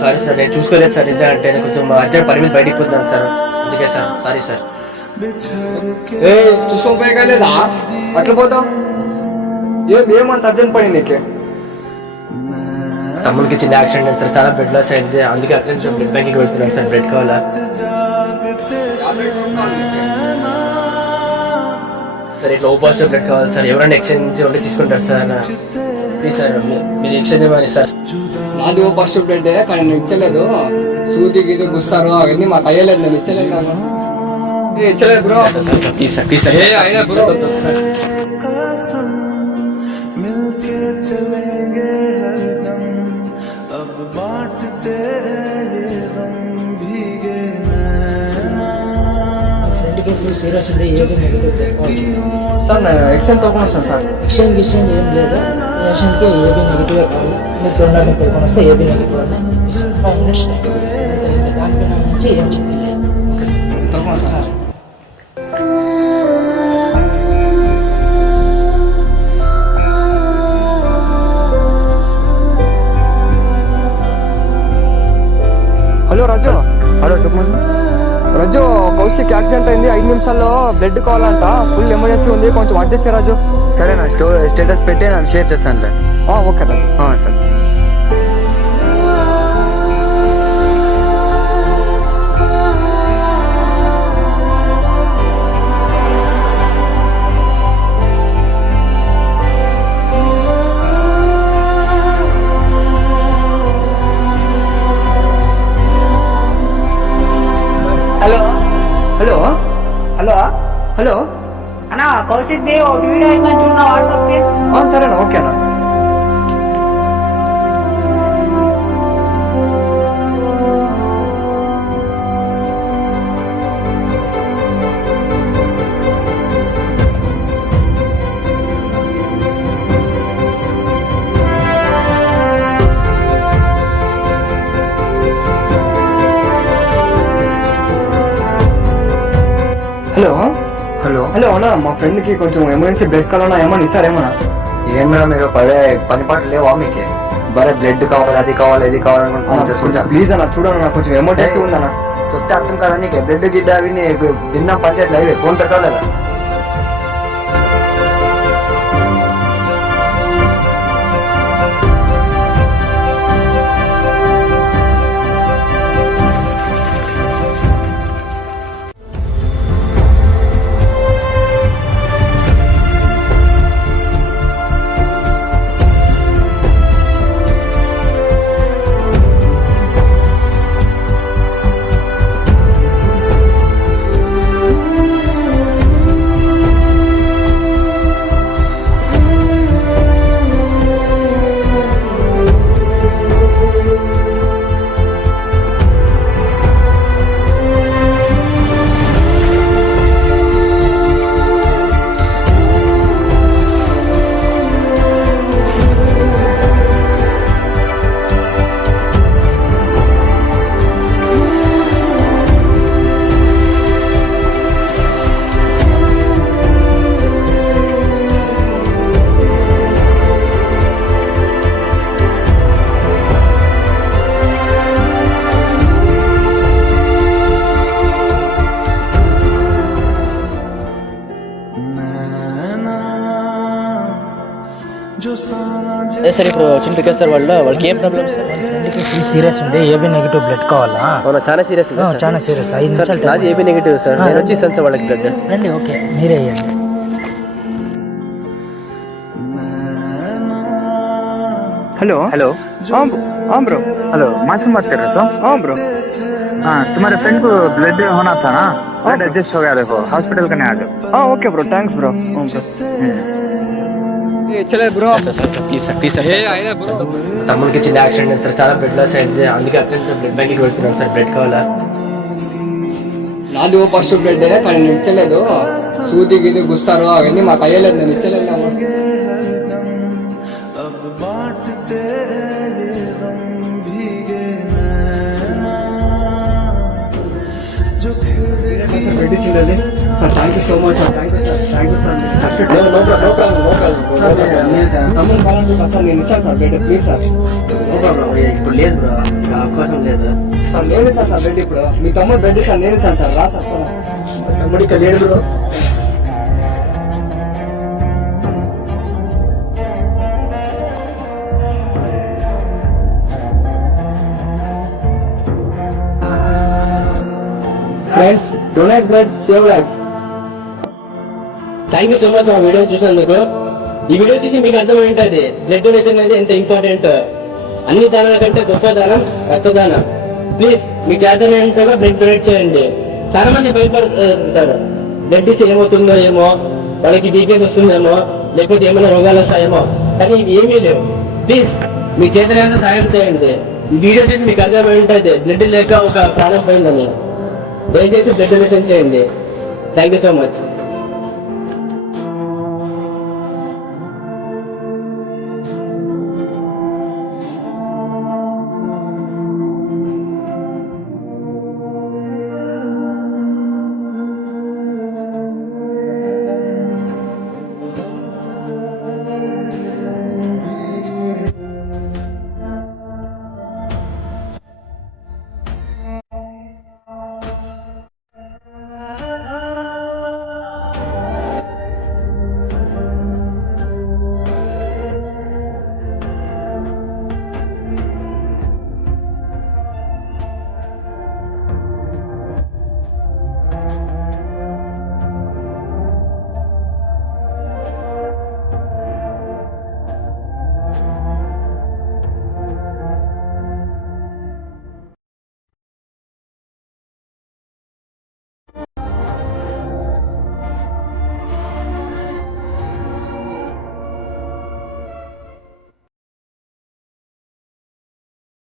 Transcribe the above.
Sorry sir, నేను చూసుకోలేదు sir. అంటే కొంచెం అర్జెంట్ పని మీద బయటికి పోతున్నాను సార్, అందుకే సార్. Sorry sir. చూసుకోపోయా లేదా అట్లా పోతాం? ఏమంత అర్జెంట్ పడింది నీకే? తమ్ముడికి చిన్న యాక్సిడెంట్ అయింది సార్, చాలా బ్లడ్ లాస్ అయింది, అందుకే అర్జెంట్ బ్లడ్ బ్యాంకింగ్ వెళ్తున్నాను సార్. బ్లడ్ కావాలా సార్? ఇట్లా ఓ పాజిటివ్ బ్లడ్ కావాలి సార్. ఎవరైనా ఎక్స్చేంజ్ ఉంటే తీసుకుంటారు సార్. ప్లీజ్ సార్, మీరు ఎక్స్చేంజ్ ఇవ్వాలి సార్. నాది ఓ పాజిటివ్ బ్లడ్, కానీ నేను ఇచ్చలేదు. సూది గీది గుస్తారు అవన్నీ మాకు అయ్యలేదు, నేను ఇచ్చలేదు. ఇచ్చలేదు bro. Please sir, please sir. Full serious ఉంది, ఏబీ నెగిటివ్ సార్. నేను ఎక్స్చేంజ్ తోకొని వస్తాను సార్. ఎక్స్చేంజ్ ఏం లేదు, పేషెంట్కి ఏబీ నెగిటివ్ కావాలి. మీరు 2 తోకొని వస్తే ఏబీ నెగిటివ్ అని 5 మినిట్స్ నెగిటివ్, దానిపైన నుంచి ఏం చెప్పలేదు. తోకొని వస్తాను సార్. హలో రాజు. హలో చెప్పు. రాజు, కౌశిక్ యాక్సిడెంట్ అయింది, 5 నిమిషాల్లో బ్లడ్ కావాలంట. ఫుల్ ఎమర్జెన్సీ ఉంది, కొంచెం అడ్జస్ట్ చేయ రాజు. సరే, నా స్టేటస్ పెట్టి నేను షేర్ చేస్తానులే. ఓకే రాజు. సరే. హలో హలో హలో హలో అన్నా, కౌశిక్ ది ఒక వీడియో వేసిన చూడన్నా వాట్సాప్ కి. సరేనా, ఓకేనా. హలో హలో హలో అన్నా, మా ఫ్రెండ్ కి కొంచెం ఎమర్జెన్సీ బ్లడ్ కావాలన్నా, ఏమన్నా ఇస్తారేమన్నా? ఏమన్నా మీరు పని పాటలు లేవా మీకు? బరే బ్లడ్ కావాలి, అది కావాలి, ఇది కావాలని ఫోన్ చేసుకుంటాను. ప్లీజ్ అన్న, చూడండి, నాకు కొంచెం ఎమర్జెన్సీ ఉందన్న. చెప్తే అర్థం కదా నీకు? బ్లడ్ గిడ్డ అవి భిన్న పంచాయతీలు అవి ఫోన్ పెట్టాలి కదా. సార్, ఇప్పుడు చిన్న రిక్వెస్ట్ సార్, వాళ్ళకి ఏం ప్రాబ్లం సార్? ఫుల్ సీరియస్ ఉంది, ఏబీ నెగిటివ్ బ్లడ్ కావాలా? చాలా సీరియస్ ఉంది, చాలా సీరియస్. 5 నిమిషాలు. నాది ఏబీ నెగిటివ్ సార్, నేను వచ్చి ఇస్తాను సార్ వాళ్ళకి బ్లడ్. రండి. ఓకే, మీరే వేయండి. हेलो हेलो हाँ ब्रो हेलो मासूम बात कर रहे हो? हाँ ब्रो, हाँ तुम्हारे फ्रेंड को ब्लड होना था ना, ब्लड एडजस्ट हो गया, देखो हॉस्पिटल करने आ जाओ. हाँ okay bro, thanks bro. Chale bro. Please sir, please sir. తమ్ముడికి చిన్న యాక్సిడెంట్ అయింది సార్, చాలా బ్లడ్ లాస్ అయింది, అందుకే అర్జెంట్ బ్లడ్ బ్యాంకింగ్ వెళ్తున్నాను సార్. బ్లడ్ కావాలా? నాది ఓ పాజిటివ్ బ్లడ్, కానీ నేను ఇచ్చలేదు. సూది గీది గుస్తారు అవన్నీ మాకు అయ్యలేదు, నేను ఇచ్చలేదు. సార్ బ్లడ్ ఇచ్చిందండి sir. Thank you so much sir. Thank you sir. Thank you sir. No problem sir. తమ్ముడు కావాలంటే సార్ నేను ఇస్తాను sir blood, please sir. No problem, ఇప్పుడు లేదు బ్రో, అవకాశం లేదు సార్. నేను ఇస్తాను సార్ బ్లడ్ ఇప్పుడు. మీ తమ్ముడు బ్లడ్ ఇస్తాను, నేను ఇస్తాను సార్. రా సార్. తమ్ముడు ఇక్కడ లేడు bro. Friends, donate blood, save life. Thank you so much మా వీడియో చూసినందుకు. ఈ వీడియో చూసి మీకు అర్థమైంటుంది బ్లడ్ డొనేషన్ అనేది ఎంత ఇంపార్టెంట్. అన్ని దానాల కంటే గొప్ప దానం రక్తదానం. ప్లీజ్ మీ చేతనంతగా బ్లడ్ డొనేట్ చేయండి. చాలా మంది భయపడతారు, బ్లడ్ ఇస్తే ఏమవుతుందో ఏమో, వాళ్ళకి బీపీఎస్ వస్తుందేమో, లేకపోతే ఏమైనా రోగాలు వస్తాయేమో, కానీ ఇవి ఏమీ లేవు. ప్లీజ్ మీ చేతనంత సాయం చేయండి. ఈ వీడియో చూసి మీకు అర్థమై ఉంటుంది బ్లడ్ లేక ఒక ప్రాణం పోయిందని. దయచేసి బ్లడ్ డొనేషన్ చేయండి. Thank you so much.